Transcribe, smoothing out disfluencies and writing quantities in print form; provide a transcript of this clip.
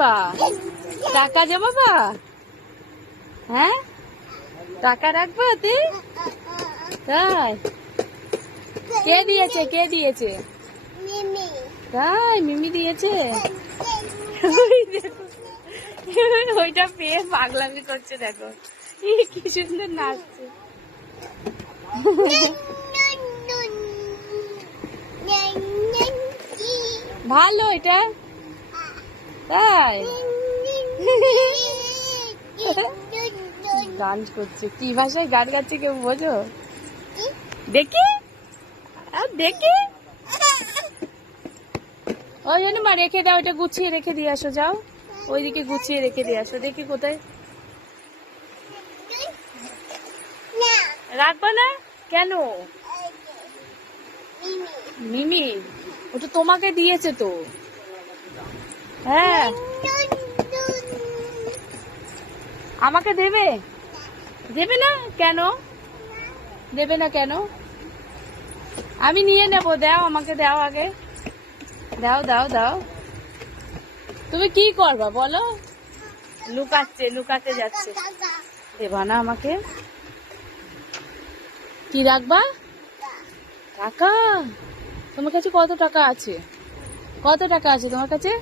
বা টাকা জমাবা? হ্যাঁ, টাকা রাখবা তুই? তাই? কে দিয়েছে? কে দিয়েছে? তাই মিমি দিয়েছে? ওইটা পেয়ে পাগলামি করছে, দেখো কি সুন্দর নাচছে। ভালো এটা, তাই? গান করছে, কি ভাষায় গান গাচ্ছে কেউ বোঝো? দেখি দেখি, ওই জন্য মা রেখে দাও, ওটা গুছিয়ে রেখে দিয়ে আসো, যাও ওইদিকে গুছিয়ে রেখে দিয়ে আসো। দেখি কোথায় রাখবা না কেন? মিমি ওটা তোমাকে দিয়েছে তো। হ্যাঁ, আমাকে দেবে? দেবে না কেন? দেবে না কেন? আমি নিয়ে নেবো, দাও আমাকে, দাও আগে, দাও দাও দাও। তুমি কি করবা বলো? লুকাচ্ছে, লুকাতে যাচ্ছে। দেবা না আমাকে? কি রাখবা? টাকা? তোমার কাছে কত টাকা আছে? কত টাকা আছে তোমার কাছে?